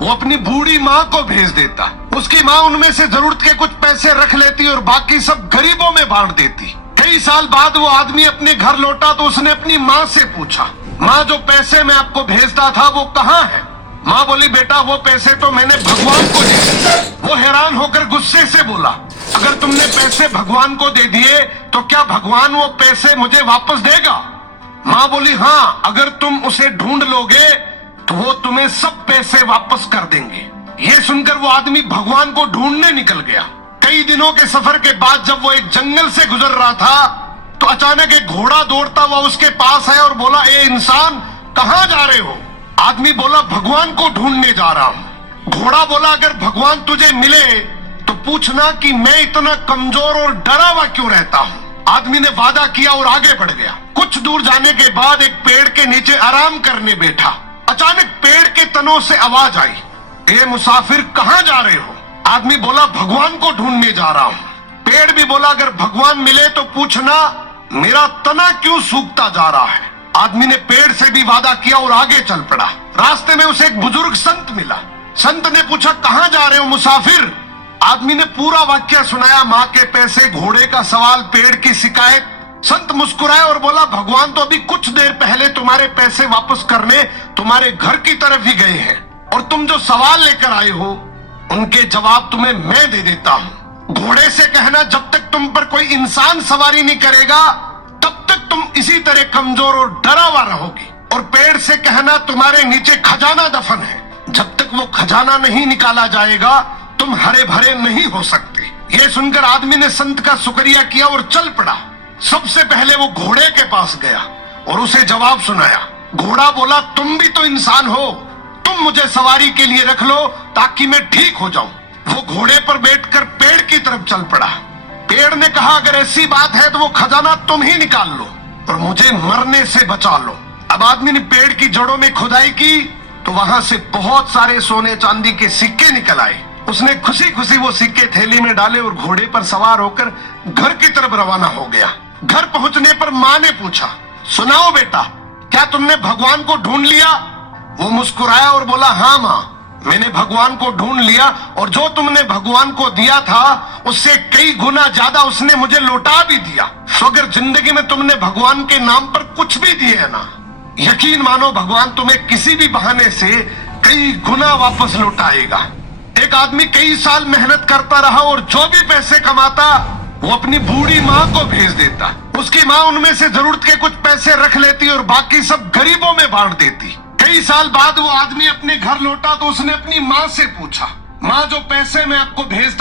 वो अपनी बूढ़ी माँ को भेज देता। उसकी माँ उनमें से जरूरत के कुछ पैसे रख लेती और बाकी सब गरीबों में बांट देती। कई साल बाद वो आदमी अपने घर लौटा तो उसने अपनी माँ से पूछा, माँ जो पैसे मैं आपको भेजता था वो कहाँ है? माँ बोली, बेटा वो पैसे तो मैंने भगवान को दे दिए। वो हैरान होकर गुस्से से बोला, अगर तुमने पैसे भगवान को दे दिए तो क्या भगवान वो पैसे मुझे वापस देगा? माँ बोली, हाँ, अगर तुम उसे ढूंढ लोगे तो वो तुम्हें सब पैसे वापस कर देंगे। ये सुनकर वो आदमी भगवान को ढूंढने निकल गया। कई दिनों के सफर के बाद जब वो एक जंगल से गुजर रहा था तो अचानक एक घोड़ा दौड़ता हुआ उसके पास आया और बोला, ए इंसान, कहाँ जा रहे हो? आदमी बोला, भगवान को ढूंढने जा रहा हूँ। घोड़ा बोला, अगर भगवान तुझे मिले तो पूछना कि मैं इतना कमजोर और डरा हुआ क्यों रहता हूँ। आदमी ने वादा किया और आगे बढ़ गया। कुछ दूर जाने के बाद एक पेड़ के नीचे आराम करने बैठा। अचानक पेड़ के तनों से आवाज आई, ए मुसाफिर, कहाँ जा रहे हो? आदमी बोला, भगवान को ढूंढने जा रहा हूँ। पेड़ भी बोला, अगर भगवान मिले तो पूछना मेरा तना क्यों सूखता जा रहा है। आदमी ने पेड़ से भी वादा किया और आगे चल पड़ा। रास्ते में उसे एक बुजुर्ग संत मिला। संत ने पूछा, कहाँ जा रहे हो मुसाफिर? आदमी ने पूरा वाक्य सुनाया, माँ के पैसे, घोड़े का सवाल, पेड़ की शिकायत। संत मुस्कुराए और बोला, भगवान तो अभी कुछ देर पहले तुम्हारे पैसे वापस करने तुम्हारे घर की तरफ ही गए हैं और तुम जो सवाल लेकर आए हो उनके जवाब तुम्हें मैं दे देता हूँ। घोड़े से कहना, जब तक तुम पर कोई इंसान सवारी नहीं करेगा तब तक तुम इसी तरह कमजोर और डरा हुआ रहोगी। और पेड़ से कहना, तुम्हारे नीचे खजाना दफन है, जब तक वो खजाना नहीं निकाला जाएगा तुम हरे भरे नहीं हो सकते। ये सुनकर आदमी ने संत का शुक्रिया किया और चल पड़ा। सबसे पहले वो घोड़े के पास गया और उसे जवाब सुनाया। घोड़ा बोला, तुम भी तो इंसान हो, तुम मुझे सवारी के लिए रख लो ताकि मैं ठीक हो जाऊं। वो घोड़े पर बैठकर पेड़ की तरफ चल पड़ा। पेड़ ने कहा, अगर ऐसी बात है तो वो खजाना तुम ही निकाल लो और मुझे मरने से बचा लो। अब आदमी ने पेड़ की जड़ों में खुदाई की तो वहां से बहुत सारे सोने चांदी के सिक्के निकल आए। उसने खुशी खुशी वो सिक्के थैली में डाले और घोड़े पर सवार होकर घर की तरफ रवाना हो गया। घर पहुंचने पर माँ ने पूछा, सुनाओ बेटा, क्या तुमने भगवान को ढूंढ लिया? वो मुस्कुराया और बोला, हाँ माँ, मैंने भगवान को ढूंढ लिया और जो तुमने भगवान को दिया था उससे कई गुना ज्यादा उसने मुझे लौटा भी दिया। तो अगर जिंदगी में तुमने भगवान के नाम पर कुछ भी दिए है ना, यकीन मानो भगवान तुम्हें किसी भी बहाने से कई गुना वापस लौटाएगा। एक आदमी कई साल मेहनत करता रहा और जो भी पैसे कमाता वो अपनी बूढ़ी माँ को भेज देता। उसकी माँ उनमें से जरूरत के कुछ पैसे रख लेती और बाकी सब गरीबों में बांट देती। कई साल बाद वो आदमी अपने घर लौटा तो उसने अपनी माँ से पूछा, माँ जो पैसे मैं आपको भेजता